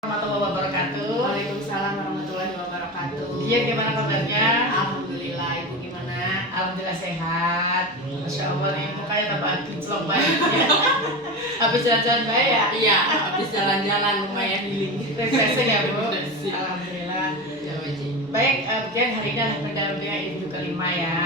Warahmatullahi wabarakatuh. Waalaikumsalam warahmatullahi wabarakatuh. Iya, gimana kabarnya? Alhamdulillah, Ibu gimana? Alhamdulillah sehat. Masya Allah nih, mukanya tambah kinclong banget ya. Habis jalan-jalan baik ya? Iya, habis jalan-jalan lumayan healing. Refreshing ya Bu? Refreshing. Alhamdulillah. Ya, Wajib. Baik, kemudian hari ini adalah pendampingan Ibu kelima ya.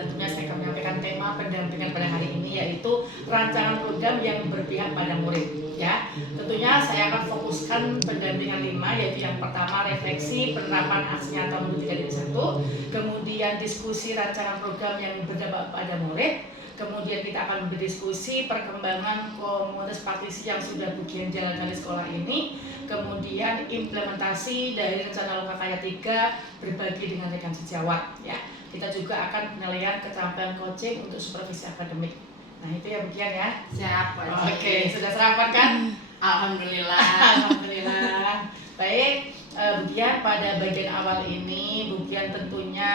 Tentunya saya akan menyampaikan tema pendampingan pada hari ini, yaitu rancangan program yang berpihak pada murid ya. Tentunya saya akan fokuskan pendampingan 5, yaitu yang pertama refleksi penerapan aksi nyata menuju 3.1, kemudian diskusi rancangan program yang berdampak pada murid, kemudian kita akan berdiskusi perkembangan komunitas praktisi yang sudah Bugian jalankan di sekolah ini, kemudian implementasi dari rencana Lokakaya 3 berbagi dengan rekan sejawat ya. Kita juga akan penilaian keterampilan coaching untuk supervisi akademik. Nah itu ya Bugian ya. Siap, Wajib. Oke, sudah sarapan kan? Alhamdulillah. Alhamdulillah. Baik, Bugian pada bagian awal ini Bugian tentunya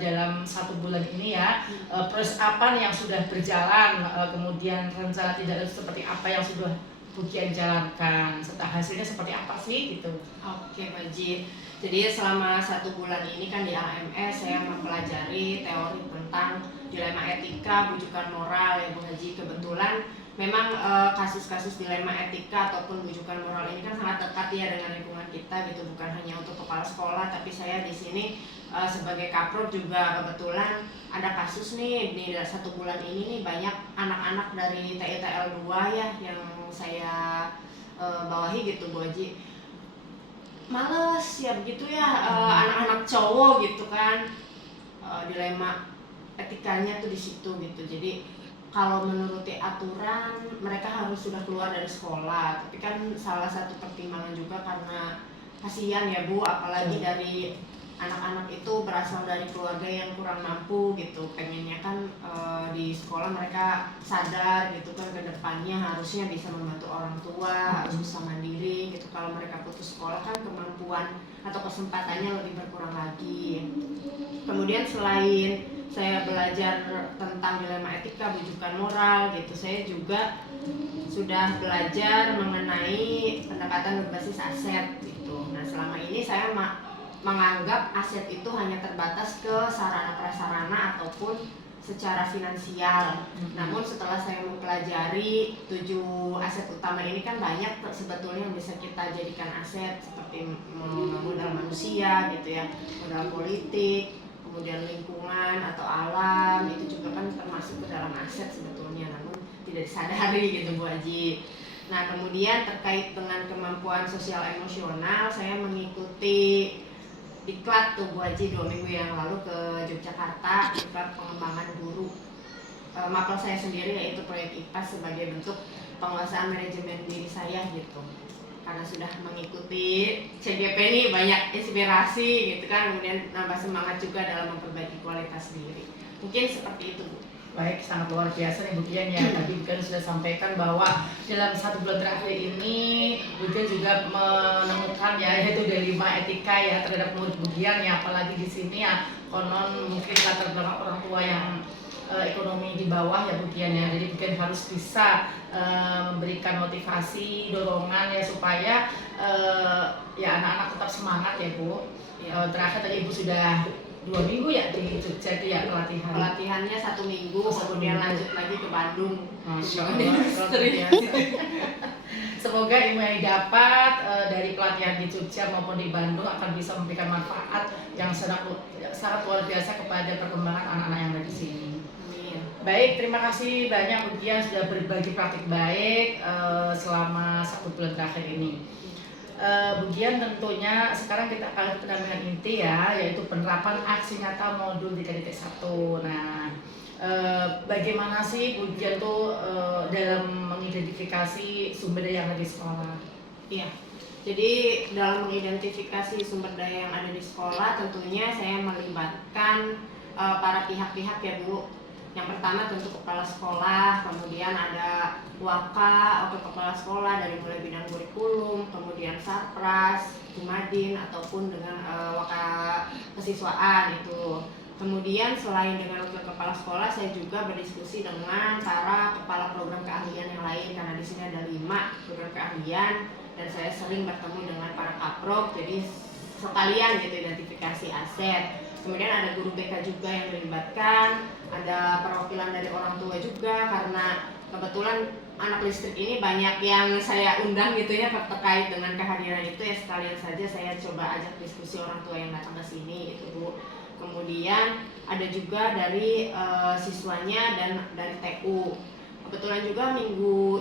dalam 1 bulan ini ya, persiapan yang sudah berjalan, kemudian rencana tidak seperti apa yang sudah Bugian jalankan, serta hasilnya seperti apa sih gitu. Oke, Wajib. Jadi selama 1 bulan ini kan di AMS saya mempelajari teori tentang dilema etika, bujukan moral ya Bu Haji. Kebetulan memang kasus-kasus dilema etika ataupun bujukan moral ini kan sangat dekat ya dengan lingkungan kita gitu, bukan hanya untuk kepala sekolah, tapi saya di sini sebagai kaprod juga kebetulan ada kasus nih di 1 bulan ini nih, banyak anak-anak dari TITL 2 ya yang saya bawahi gitu Bu Haji. Males ya begitu ya, anak-anak cowok gitu kan, dilema etikanya tuh di situ gitu. Jadi kalau menuruti aturan mereka harus sudah keluar dari sekolah, tapi kan salah satu pertimbangan juga karena kasihan ya Bu, apalagi dari anak-anak itu berasal dari keluarga yang kurang mampu gitu. Pengennya kan di sekolah mereka sadar gitu kan, ke depannya harusnya bisa membantu orang tua, harus bisa mandiri gitu. Kalau mereka putus sekolah kan kemampuan atau kesempatannya lebih berkurang lagi. Kemudian selain saya belajar tentang dilema etika, bujukan moral gitu, saya juga sudah belajar mengenai pendekatan berbasis aset gitu. Nah selama ini saya menganggap aset itu hanya terbatas ke sarana prasarana ataupun secara finansial. Namun setelah saya mempelajari 7 aset utama ini kan banyak sebetulnya yang bisa kita jadikan aset, seperti modal manusia gitu ya, modal politik, kemudian lingkungan atau alam, itu juga kan termasuk ke dalam aset sebetulnya, namun tidak disadari gitu Bu Haji. Nah kemudian terkait dengan kemampuan sosial emosional, saya mengikuti diklat tuh Bu Haji 2 minggu yang lalu ke Yogyakarta, diklat pengembangan guru. Mapel saya sendiri yaitu proyek IPAS sebagai bentuk penguasaan manajemen diri saya gitu. Karena sudah mengikuti CGP ini banyak inspirasi gitu kan, kemudian nambah semangat juga dalam memperbaiki kualitas diri. Mungkin seperti itu Bu. Baik, sangat luar biasa nih Bugian ya. Tadi Bugian sudah sampaikan bahwa dalam 1 bulan terakhir ini Bugian juga menemukan ya, yaitu dilema etika ya terhadap murid Bugian ya, apalagi di sini ya konon mungkin latar belakang orang tua yang ekonomi di bawah ya Bugian ya. Jadi Bugian harus bisa memberikan motivasi, dorongan ya supaya ya anak-anak tetap semangat ya Bu. Terakhir tadi Ibu sudah 2 minggu ya di Jogja ya pelatihan. Pelatihannya 1 minggu, kemudian lanjut lagi ke Bandung. Masya Allah, semoga ilmu yang didapat dari pelatihan di Jogja maupun di Bandung akan bisa memberikan manfaat yang sangat luar biasa kepada perkembangan anak-anak yang ada di sini. Baik, terima kasih banyak Bugian sudah berbagi praktik baik selama 1 bulan terakhir ini. Bugian tentunya sekarang kita akan pendampingan inti ya, yaitu penerapan aksi nyata modul 3.1. Nah, bagaimana sih Bugian tuh dalam mengidentifikasi sumber daya yang ada di sekolah? Iya, jadi dalam mengidentifikasi sumber daya yang ada di sekolah tentunya saya melibatkan para pihak-pihak ya Bu. Yang pertama tentu kepala sekolah, kemudian ada wakil kepala sekolah dari mulai bidang kurikulum, kemudian sarpras, jumadin ataupun dengan wakil kesiswaan itu. Kemudian selain dengan wakil kepala sekolah, saya juga berdiskusi dengan para kepala program keahlian yang lain, karena di sini ada 5 program keahlian dan saya sering bertemu dengan para kaprok, jadi sekalian gitu identifikasi aset. Kemudian ada guru BK juga yang dilibatkan, ada perwakilan dari orang tua juga, karena kebetulan anak listrik ini banyak yang saya undang gitu ya terkait dengan kehadiran itu, ya sekalian saja saya coba ajak diskusi orang tua yang datang ke sini itu Bu. Kemudian ada juga dari siswanya dan dari TU. Kebetulan juga minggu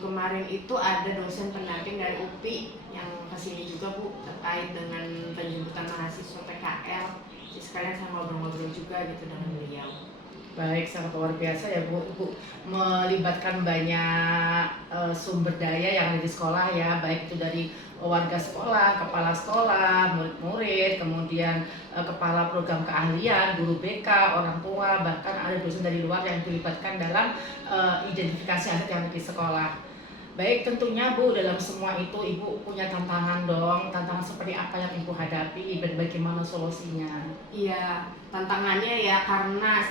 kemarin itu ada dosen pendamping dari UPI yang kesini juga Bu, terkait dengan penjemputan mahasiswa PKL. Jadi sekalian saya ngobrol-ngobrol juga gitu dengan beliau. Baik, sangat luar biasa ya Bu. Ibu melibatkan banyak sumber daya yang ada di sekolah ya, baik itu dari warga sekolah, kepala sekolah, murid-murid, kemudian kepala program keahlian, guru BK, orang tua, bahkan ada dosen dari luar yang dilibatkan dalam identifikasi aset yang ada di sekolah. Baik, tentunya Bu, dalam semua itu Ibu punya tantangan dong. Tantangan seperti apa yang Ibu hadapi dan bagaimana solusinya? Iya, tantangannya ya karena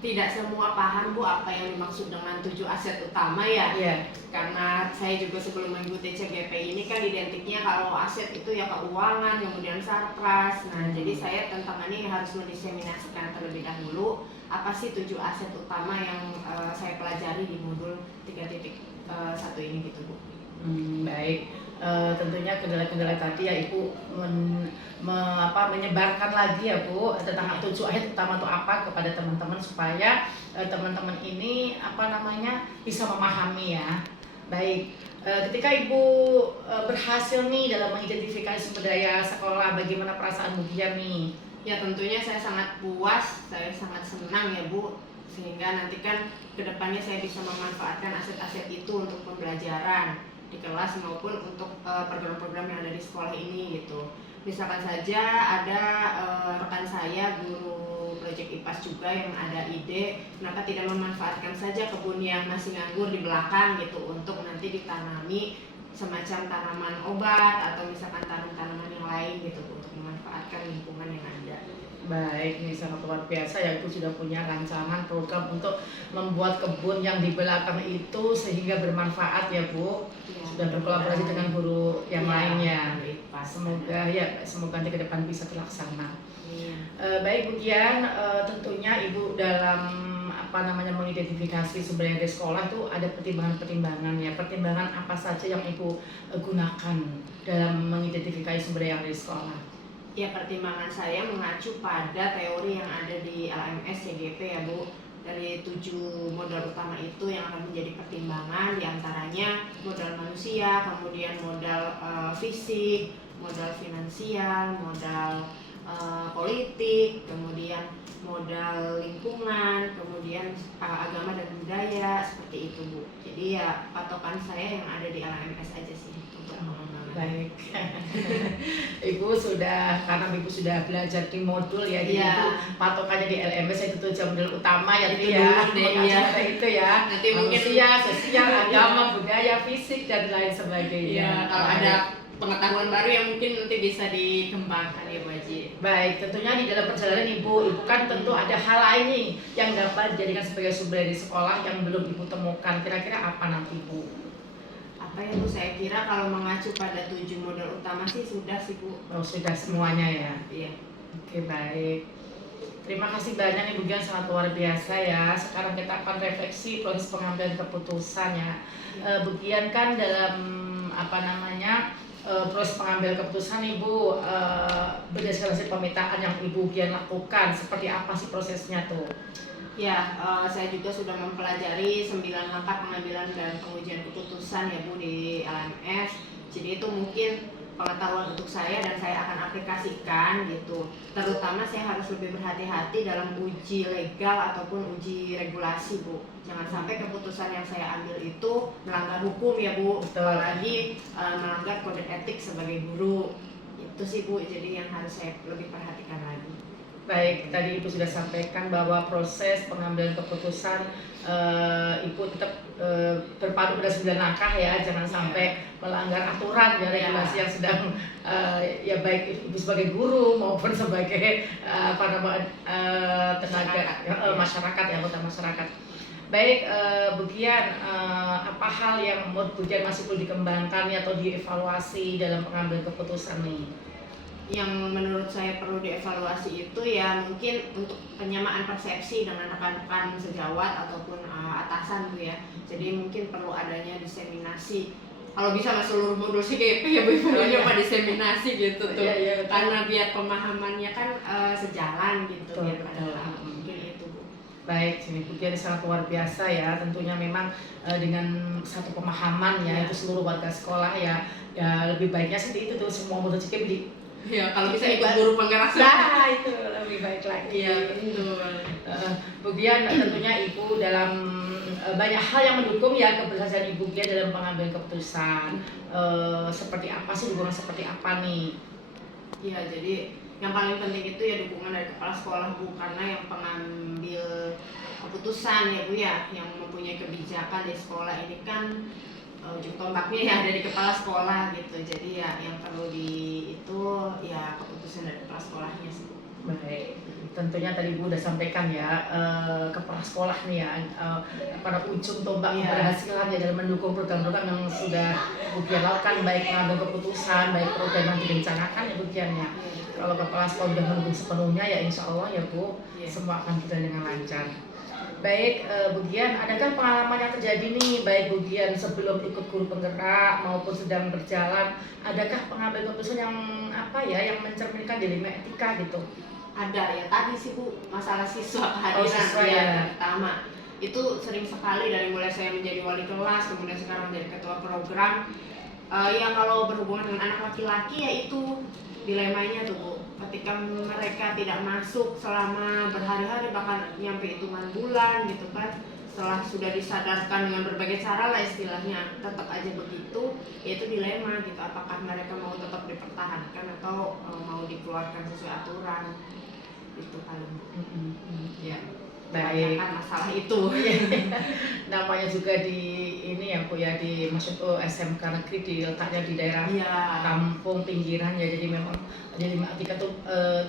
tidak semua paham Bu apa yang dimaksud dengan 7 aset utama ya. Iya. Karena saya juga sebelum mengikuti CGP ini kan identiknya kalau aset itu ya keuangan, kemudian sarpras. Nah, jadi saya tantangannya harus mendiseminasikan terlebih dahulu apa sih 7 aset utama yang saya pelajari di modul 3.1 ini gitu Bu. Baik. Tentunya kendala-kendala tadi ya Ibu menyebarkan lagi ya Bu tentang 7 ayat utama itu apa kepada teman-teman supaya teman-teman ini bisa memahami ya. Baik, ketika Ibu berhasil nih dalam mengidentifikasi sumber daya sekolah, bagaimana perasaan Bu Dian nih? Ya tentunya saya sangat puas, saya sangat senang ya Bu, sehingga nanti kan kedepannya saya bisa memanfaatkan aset-aset itu untuk pembelajaran di kelas maupun untuk program-program yang ada di sekolah ini gitu. Misalkan saja ada rekan saya guru proyek IPAS juga yang ada ide kenapa tidak memanfaatkan saja kebun yang masih nganggur di belakang gitu untuk nanti ditanami semacam tanaman obat atau misalkan tanaman-tanaman yang lain gitu untuk memanfaatkan lingkungan yang ada. Baik, ini sangat luar biasa ya, Ibu sudah punya rancangan program untuk membuat kebun yang di belakang itu sehingga bermanfaat ya Bu. Ya, Sudah berkolaborasi dengan guru yang lainnya. Semoga nanti ke depan bisa terlaksana. Ya. Baik Bu Dian, tentunya Ibu dalam mengidentifikasi sumber daya di sekolah itu ada pertimbangan-pertimbangan ya. Pertimbangan apa saja yang Ibu gunakan dalam mengidentifikasi sumber daya di sekolah? Ya, pertimbangan saya mengacu pada teori yang ada di LMS CGP ya Bu. Dari 7 modal utama itu yang akan menjadi pertimbangan, diantaranya modal manusia, kemudian modal fisik, modal finansial, modal politik, kemudian modal lingkungan, kemudian agama dan budaya, seperti itu Bu. Jadi ya patokan saya yang ada di LMS aja sih untuk pengembangan. Baik. Karena Ibu sudah belajar di modul ya, jadi Ibu patokannya di LMS itu tuh modul utama ya itu ya. Itu ya. Nanti manusia, sosial, agama, budaya, fisik dan lain sebagainya. Iya, kalau ada pengetahuan baru yang mungkin nanti bisa dikembangkan ya Bu Haji. Baik, tentunya di dalam perjalanan Ibu kan tentu ada hal lain nih yang dapat dijadikan sebagai sumber di sekolah yang belum Ibu temukan. Kira-kira apa nanti Bu? Apa ya Bu, saya kira kalau mengacu pada 7 modal utama sih sudah sih Bu. Oh, sudah semuanya ya? Iya. Oke, baik. Terima kasih banyak Ibu Dian, sangat luar biasa ya. Sekarang kita akan refleksi proses pengambilan keputusan ya. Bu Dian kan dalam proses pengambilan keputusan Ibu berdasarkan hasil pemetaan yang Ibu Dian lakukan, seperti apa sih prosesnya tuh? Ya, saya juga sudah mempelajari 9 langkah pengambilan dan pengujian keputusan ya Bu di LMS. Jadi itu mungkin pengetahuan untuk saya dan saya akan aplikasikan gitu. Terutama saya harus lebih berhati-hati dalam uji legal ataupun uji regulasi Bu. Jangan sampai keputusan yang saya ambil itu melanggar hukum ya Bu. Apalagi melanggar kode etik sebagai guru. Itu sih Bu, jadi yang harus saya lebih perhatikan lagi. Baik, tadi Ibu sudah sampaikan bahwa proses pengambilan keputusan Ibu tetap berpadu pada 9 langkah ya, jangan sampai melanggar aturan ya, regulasi yang sedang baik Ibu sebagai guru maupun sebagai tenaga masyarakat ya, anggota masyarakat. Baik, Bu Gian, apa hal yang menurut Bu Gian masih perlu dikembangkan ya, atau dievaluasi dalam pengambilan keputusan nih? Yang menurut saya perlu dievaluasi itu ya mungkin untuk penyamaan persepsi dengan rekan-rekan sejawat ataupun atasan tuh ya. Jadi mungkin perlu adanya diseminasi. Kalau bisa lah seluruh modul CGP ya Bu, Iya. apa diseminasi gitu tuh. Iya, iya, betul. Karena biar pemahamannya kan sejalan gitu Betul, biar betul. pada mungkin itu Bu. Baik, ini Bu Gian sangat luar biasa ya. Tentunya memang dengan satu pemahaman ya, Iya. itu seluruh warga sekolah ya, ya lebih baiknya sih itu tuh semua modul CGP di. Ya kalau bisa ikut guru penggerak. Nah, itu lebih baik lagi. Iya betul. Bu Gian, tentunya Ibu dalam banyak hal yang mendukung ya keberhasilan Ibu Gian dalam pengambilan keputusan. Seperti apa sih, dukungan seperti apa nih? Ya, jadi yang paling penting itu ya dukungan dari kepala sekolah Bu, karena yang pengambil keputusan ya Bu ya, yang mempunyai kebijakan di sekolah ini kan ujung tombaknya ya dari kepala sekolah gitu. Jadi ya yang perlu itu ya keputusan dari kepala sekolahnya sih Bu. Baik, tentunya tadi Bu udah sampaikan ya, kepala sekolah nih ya, pada ujung tombak Iya. keberhasilan ya dalam mendukung program-program yang sudah Bu Gian lakukan, baik mengambil keputusan, baik program yang direncanakan ya Bu Gian ya. Kalau kepala sekolah sudah mendukung sepenuhnya ya insya Allah ya Bu, Iya. semua akan berjalan dengan lancar. Baik, Bu Gian, adakah pengalaman yang terjadi nih, baik Bu Gian sebelum ikut guru penggerak maupun sedang berjalan, adakah pengambil keputusan yang apa ya, yang mencerminkan dilema etika gitu? Ada ya tadi sih Bu, masalah siswa kehadiran siswa ya, ya. pertama itu sering sekali dari mulai saya menjadi wali kelas kemudian sekarang menjadi ketua program. Ya kalau berhubungan dengan anak laki-laki ya itu dilemanya tuh Bu, ketika mereka tidak masuk selama berhari-hari bahkan nyampe hitungan bulan gitu kan, setelah sudah disadarkan dengan berbagai cara lah istilahnya tetap aja begitu, yaitu dilema gitu, apakah mereka mau tetap dipertahankan atau mau dikeluarkan sesuai aturan. Itu paling Bu. Ya, Baik. kebanyakan masalah itu. Namanya juga di ini ya Bu ya, di maksud SMK negeri di letaknya di daerah Iya. kampung pinggiran ya, jadi memang jadi etika tuh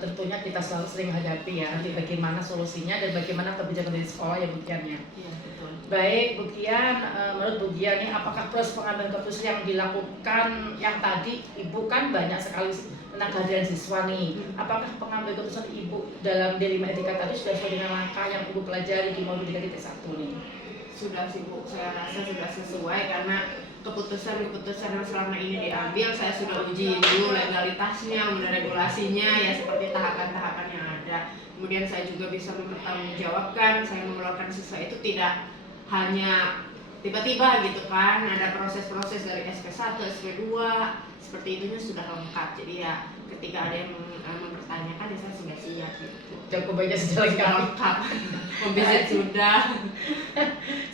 tentunya kita selalu sering hadapi ya, nanti bagaimana solusinya dan bagaimana kebijakan dari sekolah ya Bu Gian ya. Iya betul. Baik Bu Gian, menurut Bu Gian nih apakah proses pengambilan keputusan yang dilakukan yang tadi Ibu kan banyak sekali tentang kehadiran siswa nih, apakah pengambil keputusan Ibu dalam dilema etika tadi sudah sesuai dengan langkah yang Ibu pelajari di modul 3.1 nih? Sudah sih Bu, saya rasa sudah sesuai karena keputusan-keputusan yang selama ini diambil saya sudah uji dulu legalitasnya, kemudian regulasinya ya seperti tahapan-tahapan yang ada. Kemudian saya juga bisa mempertanggungjawabkan saya mengeluarkan siswa itu tidak hanya tiba-tiba gitu kan, ada proses-proses dari SP1, SP2 seperti itunya sudah lengkap. Jadi ya ketika ada yang mempertanyakan ya saya sudah siap gitu. Cukup banyak sudah lengkap. Pembisit sudah.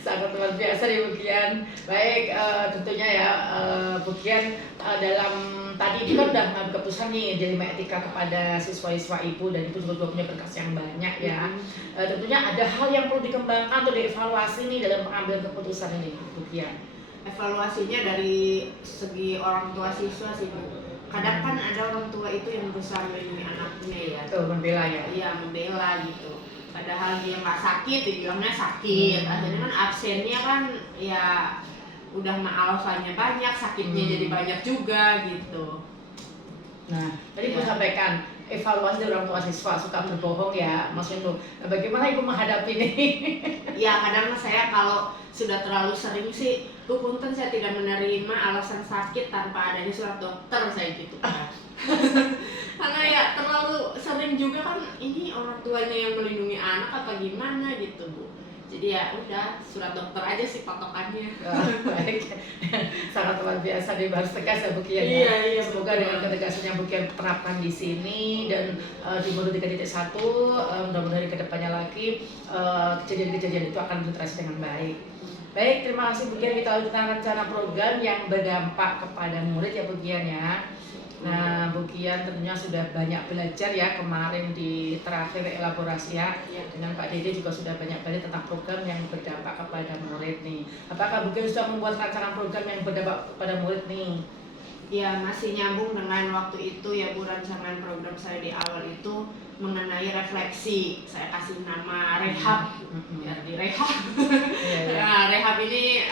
Sangat luar biasa ya Bu Gian. Baik, tentunya ya Bu Gian dalam tadi itu kan udah mengambil keputusan nih dilema etika kepada siswa-siswa Ibu, dan itu juga punya berkas yang banyak ya. Tentunya ada hal yang perlu dikembangkan atau dievaluasi nih dalam pengambilan keputusan ini Bu Gian. Evaluasinya dari segi orang tua siswa sih Bu. Kadang kan ada orang tua itu yang berusaha melindungi anaknya ya. Tuh, membela ya. Iya, membela gitu. Padahal dia nggak sakit, dibilangnya sakit. Akhirnya kan absennya kan ya udah alasannya banyak, sakitnya jadi banyak juga gitu. Nah, tadi Ibu sampaikan evaluasi dari orang tua siswa suka berbohong ya, maksudnya tuh bagaimana Ibu menghadapi ini? Ya kadang saya kalau sudah terlalu sering sih, Bu punten saya tidak menerima alasan sakit tanpa adanya surat dokter saya gitu kan. Karena ya terlalu sering juga kan, ini orang tuanya yang melindungi anak apa gimana gitu Bu. Jadi ya udah surat dokter aja sih patokannya. Baik, sangat luar biasa nih, harus tegas ya Bu Gian ya. Iya, Semoga dengan ketegasan yang Bu Gian terapkan di sini dan di modul 3.1 mudah-mudahan ke depannya lagi kejadian-kejadian itu akan berterasi dengan baik. Baik, terima kasih Bu Gian. Kita lanjutkan rencana program yang berdampak kepada murid ya Bu Gian ya. Nah, Bu Gian tentunya sudah banyak belajar ya kemarin di terakhir elaborasi ya. Dengan Pak Dede juga sudah banyak belajar tentang program yang berdampak kepada murid nih. Apakah Bu Gian sudah membuat rancangan program yang berdampak kepada murid nih? Ya masih nyambung dengan waktu itu ya Bu, rancangan program saya di awal itu mengenai refleksi. Saya kasih nama rehab, biar direhab. Nah, rehab ini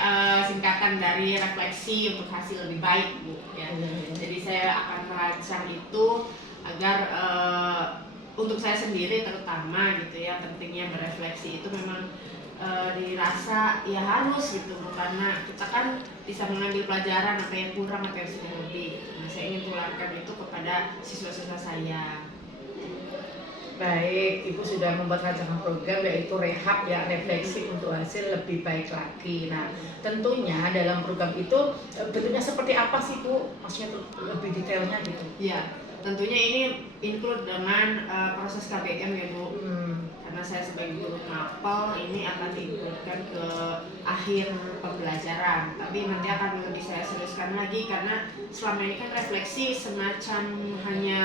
singkatan dari refleksi untuk hasil lebih baik, Bu. Ya. Jadi saya akan merancang itu agar untuk saya sendiri terutama gitu ya, pentingnya berefleksi itu memang dirasa ya harus gitu, karena kita kan bisa mengambil pelajaran apa yang kurang, apa yang sudah lebih. Nah, saya ingin tularkan itu kepada siswa-siswa saya. Baik, Ibu sudah membuat rancangan program yaitu rehab ya, refleksi untuk hasil lebih baik lagi. Nah, tentunya dalam program itu bentuknya seperti apa sih Bu? Maksudnya lebih detailnya gitu. Iya, tentunya ini include dengan proses KBM ya Bu. Karena saya sebagai guru mapel ini akan diikutkan ke akhir pembelajaran, tapi nanti akan lebih saya seriuskan lagi karena selama ini kan refleksi semacam hanya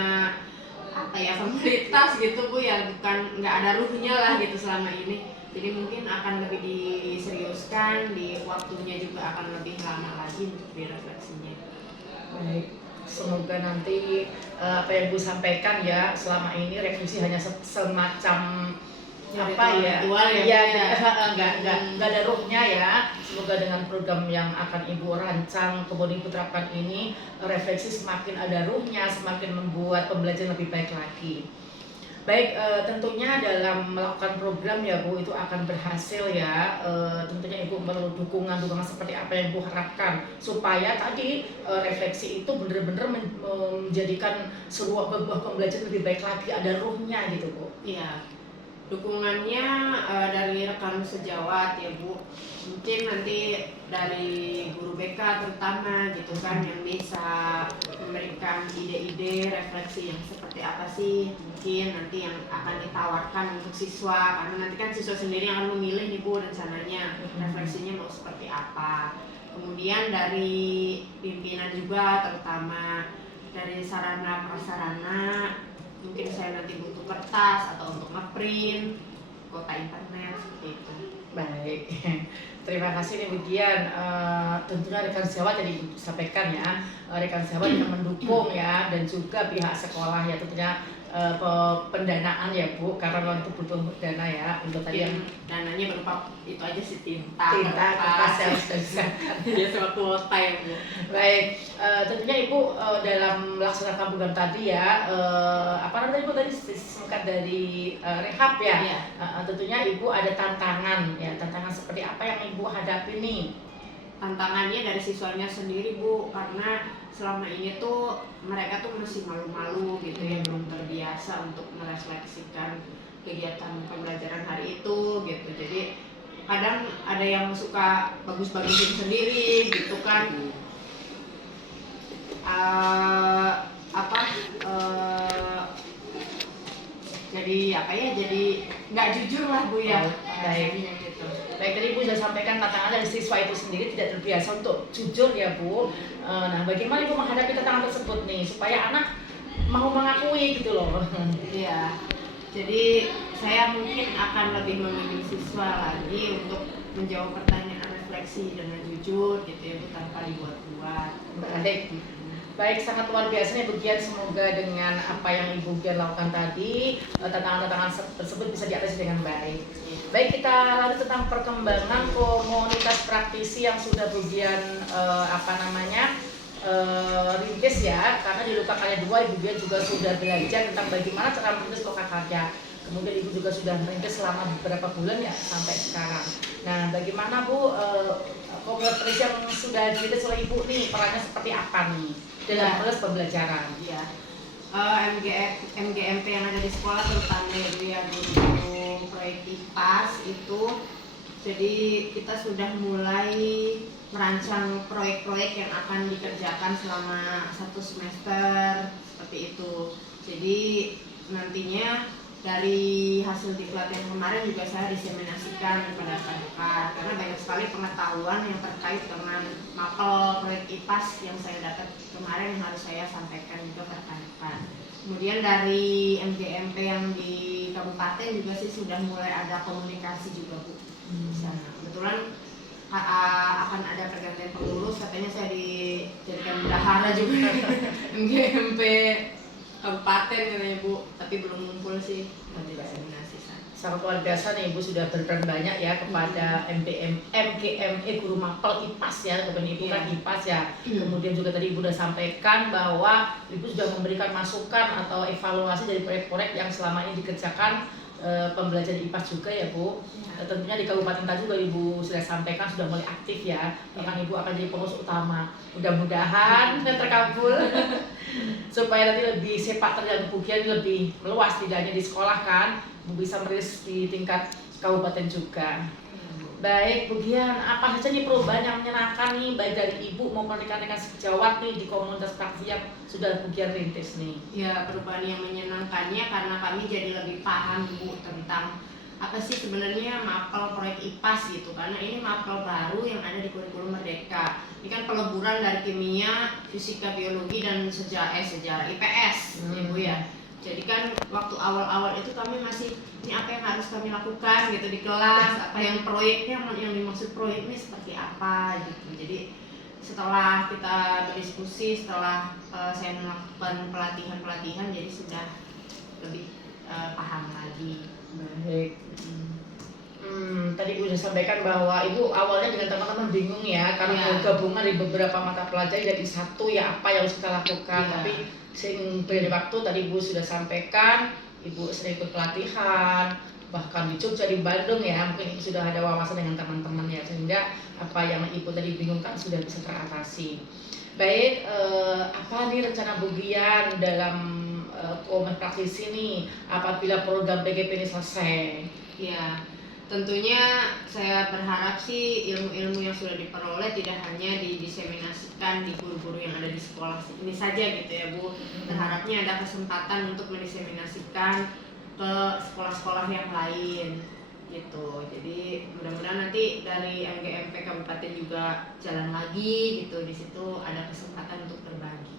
apa ya, formalitas gitu Bu ya, bukan, nggak ada ruhnya lah gitu selama ini. Jadi mungkin akan lebih diseriuskan, di waktunya juga akan lebih lama lagi untuk direfleksinya. Baik, semoga nanti apa yang Bu sampaikan ya selama ini revisi hanya semacam apa ya, nggak ada ruhnya ya. Semoga dengan program yang akan Ibu rancang kemudian Ibu terapkan ini, refleksi semakin ada ruhnya, semakin membuat pembelajaran lebih baik lagi. Baik, tentunya dalam melakukan program ya Bu itu akan berhasil ya. Tentunya Ibu perlu dukungan seperti apa yang Ibu harapkan supaya tadi refleksi itu benar-benar menjadikan sebuah pembelajaran lebih baik lagi, ada ruhnya gitu Bu. Iya, dukungannya dari rekan sejawat ya Bu, mungkin nanti dari guru BK terutama gitu kan, yang bisa memberikan ide-ide refleksi yang seperti apa sih mungkin nanti yang akan ditawarkan untuk siswa, karena nanti kan siswa sendiri yang akan memilih nih Bu rencananya refleksinya mau seperti apa. Kemudian dari pimpinan juga, terutama dari sarana prasarana, mungkin saya nanti butuh kertas atau untuk ngeprint, kuota internet seperti itu. Baik, terima kasih nih Bu Dian. Tentunya rekan sejawat tadi sampaikan ya, rekan sejawat yang mendukung ya, dan juga pihak sekolah ya tentunya pendanaan ya Bu, karena memang itu butuh dana ya untuk tadi yang dananya berupa itu aja sih, tinta, kertas yang sudah disediakan. Ya sama kuota ya Bu. Baik, tentunya Ibu dalam melaksanakan program tadi ya, apa namanya Ibu tadi singkat dari rehab ya. Iya. Tentunya Ibu ada tantangan ya, tantangan seperti apa yang Ibu hadapi nih? Tantangannya dari siswanya sendiri Bu, karena selama ini tuh mereka tuh masih malu-malu gitu ya, belum terbiasa untuk merefleksikan kegiatan pembelajaran hari itu gitu. Jadi kadang ada yang suka bagus-bagusin sendiri gitu kan, jadi apa ya, jadi nggak jujur lah Bu ya. Baik. Gitu. Baik, tadi Ibu sudah sampaikan tantangan dari siswa itu sendiri tidak terbiasa untuk jujur ya Bu. Nah, bagaimana Ibu menghadapi tantangan tersebut nih supaya anak mau mengakui gitu loh? Iya, jadi saya mungkin akan lebih membimbing siswa lagi untuk menjawab pertanyaan refleksi dengan jujur gitu ya Bu, tanpa dibuat-buat. Baik, sangat luar biasa nih Bu Gian. Semoga dengan apa yang Ibu Gian lakukan tadi, tantangan-tantangan tersebut bisa diatasi dengan baik. Baik, kita lanjut tentang perkembangan komunitas praktisi yang sudah Bu Gian rintis ya, karena di Loka Karya 2 Ibu Gian juga sudah belajar tentang bagaimana cara merintis Loka Karya. Kemudian Ibu juga sudah merintis selama beberapa bulan ya sampai sekarang. Nah, bagaimana Bu komunitas yang sudah dirintis oleh Ibu nih, perannya seperti apa nih dalam proses pembelajaran? Iya. MGMP yang ada di sekolah terutama ya guru proyek IPAS itu, jadi kita sudah mulai merancang proyek-proyek yang akan dikerjakan selama 1 semester seperti itu. Jadi nantinya dari hasil di pelatihan kemarin juga saya diseminasikan kepada rekan-rekan, karena banyak sekali pengetahuan yang terkait dengan mapel proyek IPAS yang saya dapat kemarin yang harus saya sampaikan juga ke rekan-rekan. Kemudian dari MGMP yang di kabupaten juga sih sudah mulai ada komunikasi juga Bu di sana. Kebetulan akan ada pergantian pengurus, katanya saya dijadikan bendahara juga MGMP kabupaten katanya Bu, tapi belum ngumpul sih nanti diseminasi sana. Sangat luar biasa nih Ibu sudah berperan banyak ya kepada MGME Guru Mapel IPAS ya, kemudian Ibu kan IPAS ya. Kemudian juga tadi Ibu sudah sampaikan bahwa Ibu sudah memberikan masukan atau evaluasi dari proyek-proyek yang selama ini dikerjakan pembelajaran IPAS juga ya Bu. Tentunya di Kabupaten Tanjung juga Ibu sudah sampaikan sudah mulai aktif ya. Bahkan Ibu akan jadi pengurus utama. Mudah-mudahan terkabul supaya nanti lebih sepak terjang Bugian lebih meluas, tidak hanya di sekolah kan, bisa merilis di tingkat kabupaten juga. Baik Bugian, apa saja nih perubahan yang menyenangkan nih baik dari Ibu maupun rekan-rekan sejawat nih di komunitas praksi yang sudah Bugian rintis nih? Ya, perubahan yang menyenangkannya karena kami jadi lebih paham Bu tentang apa sih sebenarnya mapel proyek IPAS gitu, karena ini mapel baru yang ada di kurikulum Merdeka. Ini kan peleburan dari kimia, fisika, biologi dan sejarah IPS Ibu ya. Jadi kan waktu awal-awal itu kami masih ini apa yang harus kami lakukan gitu di kelas, apa yang proyeknya, yang dimaksud proyek ini seperti apa gitu. Jadi setelah kita berdiskusi, setelah saya melakukan pelatihan, jadi sudah lebih paham lagi. Baik. Tadi Ibu sudah sampaikan bahwa Ibu awalnya dengan teman-teman bingung ya karena gabungan di beberapa mata pelajaran jadi satu ya apa yang harus kita lakukan. Tapi seiring berjalannya waktu tadi Ibu sudah sampaikan Ibu sering ikut pelatihan bahkan di Jogja, di Bandung ya, mungkin Ibu sudah ada wawasan dengan teman-teman ya sehingga apa yang Ibu tadi bingungkan sudah bisa teratasi. Baik, apa nih rencana Bugian dalam komunitas praktisi ini apabila program PGP ini selesai? Ya, tentunya saya berharap sih ilmu-ilmu yang sudah diperoleh tidak hanya didiseminasikan di guru-guru yang ada di sekolah ini saja gitu ya Bu. Berharapnya ada kesempatan untuk mendiseminasikan ke sekolah-sekolah yang lain gitu. Jadi mudah-mudahan nanti dari MGMP Kabupaten juga jalan lagi gitu, di situ ada kesempatan untuk berbagi.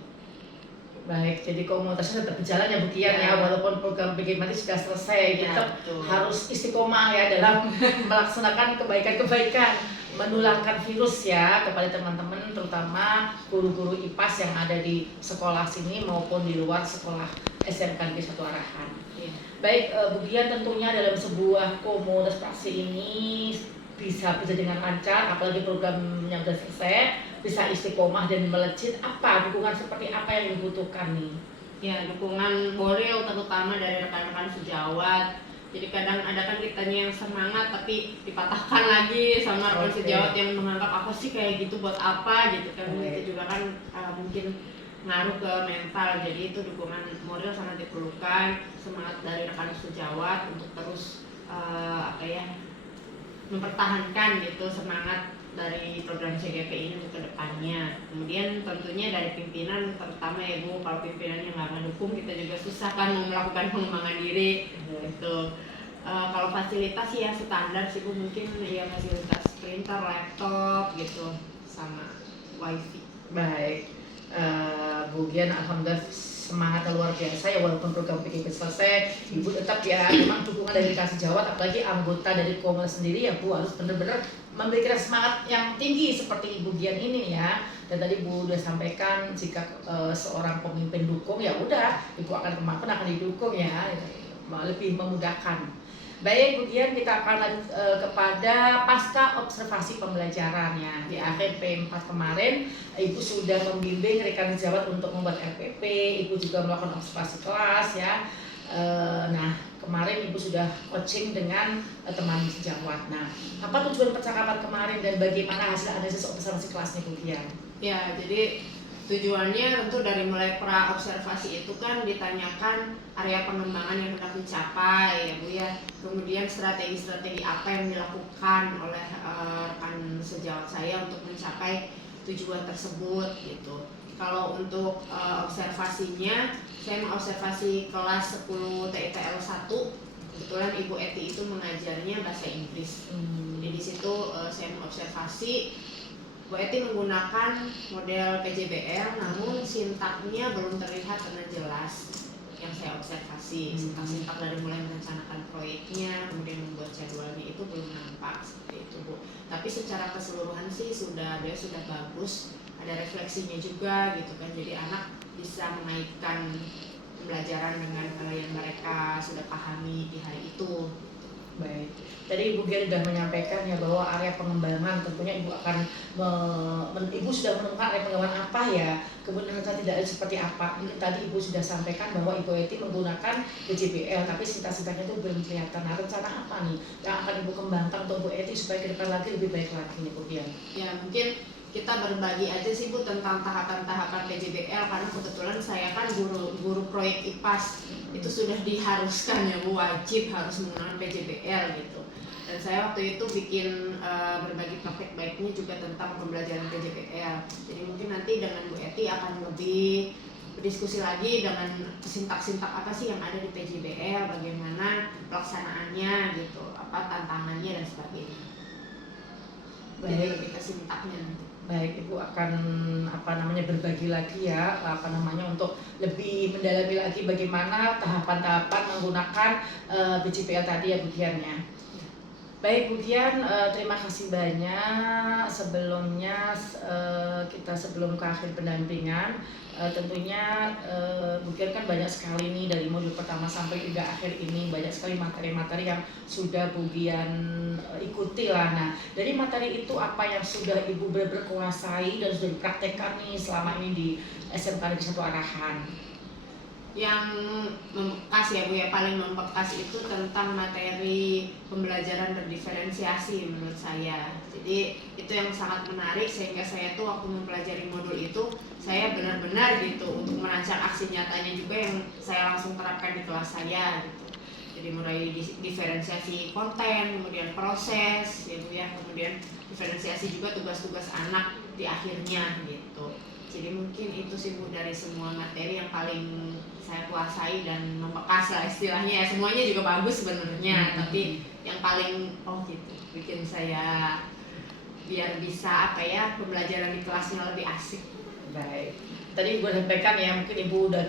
Baik, jadi komunitasnya tetap berjalan ya Bugian ya, walaupun program PGP sudah selesai, tetap harus istiqomah ya dalam melaksanakan kebaikan-kebaikan, menularkan virus ya kepada teman-teman, terutama guru-guru IPAS yang ada di sekolah sini maupun di luar sekolah SMK Negeri Satu Arahan. Baik, Bugian tentunya dalam sebuah komunitas praksi ini bisa berjalan dengan lancar, apalagi programnya sudah selesai, bisa istiqomah dan melejit. Apa dukungan seperti apa yang dibutuhkan nih? Ya, dukungan moral terutama dari rekan-rekan sejawat. Jadi kadang ada kan kitanya yang semangat tapi dipatahkan lagi sama rekan sejawat yang menganggap apa sih kayak gitu buat apa gitu kan. Itu juga kan mungkin ngaruh ke mental. Jadi itu dukungan moral sangat diperlukan, semangat dari rekan sejawat untuk terus mempertahankan gitu semangat dari program CGP ini untuk kedepannya. Kemudian tentunya dari pimpinan terutama ya Bu, kalau pimpinannya nggak mendukung kita juga susah kan mau melakukan pengembangan diri gitu. Kalau fasilitas ya standar sih Bu, mungkin ya fasilitas printer, laptop gitu sama wifi. Baik, Bugian alhamdulillah semangatnya luar biasa ya, walaupun program PGP selesai, Ibu tetap ya memang dukungan dari kasih jawat, apalagi anggota dari komunitas sendiri ya Bu harus benar-benar memberikan semangat yang tinggi seperti Ibu Gian ini ya. Dan tadi Bu udah sampaikan jika seorang pemimpin dukung ya udah Ibu akan kemampuan akan didukung ya, lebih memudahkan. Baik Bugian, kita akan lanjut kepada pasca observasi pembelajarannya. Di akhir P4 kemarin, Ibu sudah membimbing rekan sejawat untuk membuat RPP, Ibu juga melakukan observasi kelas ya. Nah, kemarin Ibu sudah coaching dengan teman sejawat. Nah, apa tujuan percakapan kemarin dan bagaimana hasil analisis observasi kelasnya Bugian? Ya, jadi tujuannya tentu dari mulai pra observasi itu kan ditanyakan area pengembangan yang hendak dicapai ya Bu ya. Kemudian strategi-strategi apa yang dilakukan oleh rekan sejawat saya untuk mencapai tujuan tersebut gitu. Kalau untuk observasinya, saya mengobservasi kelas 10 TITL 1. Kebetulan Ibu Eti itu mengajarnya bahasa Inggris. Jadi di situ saya mengobservasi Bu Eti menggunakan model PJBL, namun sintaknya belum terlihat dengan jelas yang saya observasi. Sintak-sintak dari mulai merencanakan proyeknya, kemudian membuat jadwalnya itu belum nampak seperti itu Bu. Tapi secara keseluruhan sih dia sudah bagus, ada refleksinya juga gitu kan. Jadi anak bisa mengaitkan pembelajaran dengan yang mereka sudah pahami di hari itu. Baik, tadi Ibu Gian sudah menyampaikan ya bahwa area pengembangan tentunya Ibu akan Ibu sudah menemukan area pengembangan apa ya, kemudian rencana tidak seperti apa. Mungkin tadi Ibu sudah sampaikan bahwa Ibu Eti menggunakan BJBL, tapi sinta-sintanya itu belum kelihatan. Nah, rencana apa nih yang akan Ibu kembangkan untuk Bu Eti supaya ke depan lagi lebih baik lagi nih Bu Gian? Ya mungkin kita berbagi aja sih Bu tentang tahapan-tahapan PJBL, karena kebetulan saya kan guru proyek IPAS, itu sudah diharuskan ya Bu, wajib harus menggunakan PJBL gitu. Dan saya waktu itu bikin berbagi praktek baiknya juga tentang pembelajaran PJBL. Jadi mungkin nanti dengan Bu Eti akan lebih berdiskusi lagi dengan sintak-sintak apa sih yang ada di PJBL, bagaimana pelaksanaannya gitu, apa tantangannya dan sebagainya. Jadi lebih ke sintaknya nanti. Baik, Ibu akan berbagi lagi ya untuk lebih mendalami lagi bagaimana tahapan-tahapan menggunakan BJBL tadi ya Bu Gian ya. Baik Bu Gian, terima kasih banyak. Sebelumnya sebelum ke akhir pendampingan, tentunya Bu Gian kan banyak sekali nih dari modul pertama sampai hingga akhir ini, banyak sekali materi-materi yang sudah Bu Gian ikuti lah. Nah, dari materi itu apa yang sudah Ibu berkuasai dan sudah dipraktekkan nih selama ini di SMK Negeri 1 Arahan? Yang membekas ya Bu ya, paling membekas itu tentang materi pembelajaran berdiferensiasi menurut saya. Jadi itu yang sangat menarik, sehingga saya tuh waktu mempelajari modul itu saya benar-benar gitu untuk merancang aksi nyatanya juga yang saya langsung terapkan di kelas saya gitu. Jadi mulai diferensiasi konten, kemudian proses ya Bu ya, kemudian diferensiasi juga tugas-tugas anak di akhirnya gitu. Jadi mungkin itu sih Bu dari semua materi yang paling saya kuasai dan membekas lah istilahnya ya. Semuanya juga bagus sebenarnya, tapi yang paling gitu bikin saya biar bisa pembelajaran di kelasnya lebih asik. Baik. Tadi Ibu sampaikan ya, mungkin Ibu udah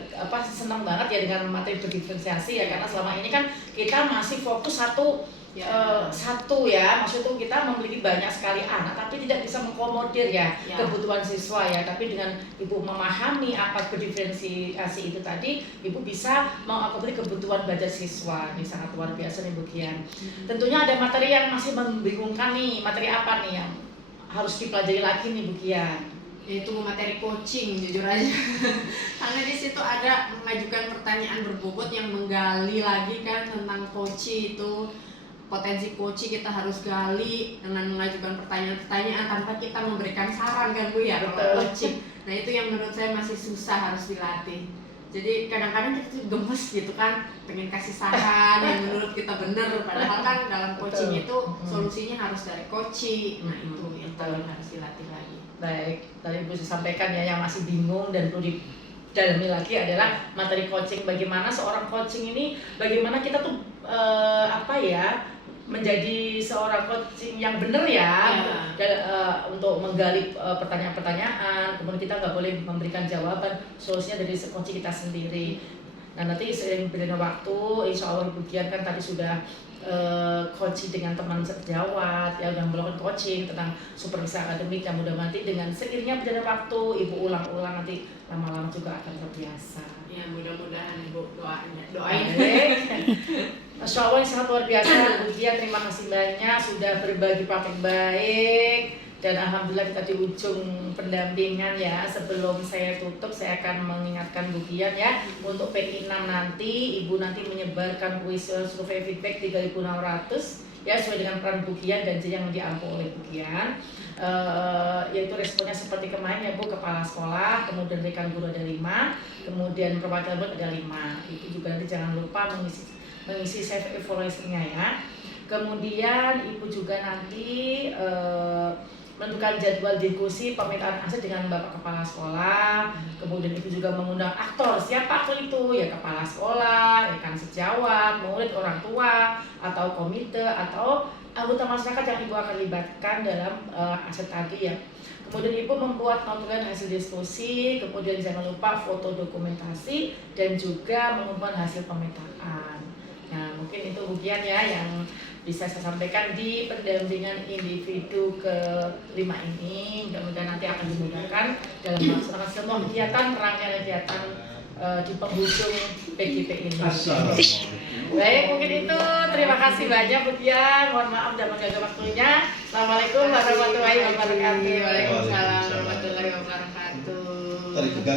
senang banget ya dengan materi berdiferensiasi ya, karena selama ini kan kita masih fokus satu ya, maksudnya kita memiliki banyak sekali anak tapi tidak bisa mengakomodir ya kebutuhan siswa ya. Tapi dengan Ibu memahami apa berdiferensiasi itu tadi, Ibu bisa mengakomodir kebutuhan belajar siswa. Ini sangat luar biasa nih Bu Gian. Tentunya ada materi yang masih membingungkan nih, materi apa nih yang harus dipelajari lagi nih Bu Gian? Yaitu materi coaching, jujur aja. Karena di situ ada mengajukan pertanyaan berbobot yang menggali lagi kan tentang coaching itu. Potensi coaching kita harus gali dengan mengajukan pertanyaan-pertanyaan tanpa kita memberikan saran kan Bu ya kalau coaching. Nah itu yang menurut saya masih susah, harus dilatih. Jadi kadang-kadang kita tuh gemes gitu kan, pengen kasih saran yang menurut kita benar, padahal kan dalam coaching itu solusinya harus dari coaching. Nah itu yang paling harus dilatih lagi. Baik, tadi Ibu sampaikan ya yang masih bingung dan perlu didalami lagi adalah materi coaching. Bagaimana seorang coaching ini, bagaimana kita tuh menjadi seorang coaching yang benar ya. Untuk menggali pertanyaan-pertanyaan, kemudian kita nggak boleh memberikan jawaban, solusinya dari coaching kita sendiri. Nah nanti seiring berjalannya waktu, insya Allah Ibu Gian kan tadi sudah coaching dengan teman sejawat yang melakukan coaching tentang supervisi akademik, yang mudah nanti dengan seiringnya berjalannya waktu Ibu ulang-ulang, nanti lama-lama juga akan terbiasa. Ya mudah-mudahan Ibu doain. Masya Allah, ini sangat luar biasa Bu Gian. Terima kasih banyak sudah berbagi praktek baik. Dan alhamdulillah kita di ujung pendampingan ya. Sebelum saya tutup, saya akan mengingatkan Bu Gian ya, untuk PI 6 nanti Ibu nanti menyebarkan survei feedback 3.600 ya, sesuai dengan peran Bu Gian dan yang diampu oleh Bu Gian. Yaitu responnya seperti kemarin ya Bu, kepala sekolah, kemudian rekan guru ada 5, kemudian perwakilan murid ada 5. Itu juga nanti jangan lupa mengisi self evaluation-nya ya. Kemudian Ibu juga nanti menentukan jadwal diskusi permintaan akses dengan Bapak Kepala Sekolah. Kemudian Ibu juga mengundang aktor. Siapa aktor itu? Ya kepala sekolah, rekan sejawat, murid, orang tua, atau komite, atau anggota masyarakat yang Ibu akan libatkan dalam akses tadi ya. Kemudian Ibu membuat notulen hasil diskusi, kemudian jangan lupa foto dokumentasi dan juga mengumpulkan hasil pemetaan. Nah mungkin itu Bu Gian ya yang bisa saya sampaikan di pendampingan individu ke-5 ini. Mudah-mudahan nanti akan dimudahkan dalam melaksanakan semua kegiatan, rangkaian kegiatan di penghujung PGP ini. Assalamualaikum. Baik, mungkin itu. Terima kasih banyak Bu Dian. Mohon maaf dan menjaga waktunya. Assalamualaikum warahmatullahi wabarakatuh. Waalaikumsalam warahmatullahi wabarakatuh.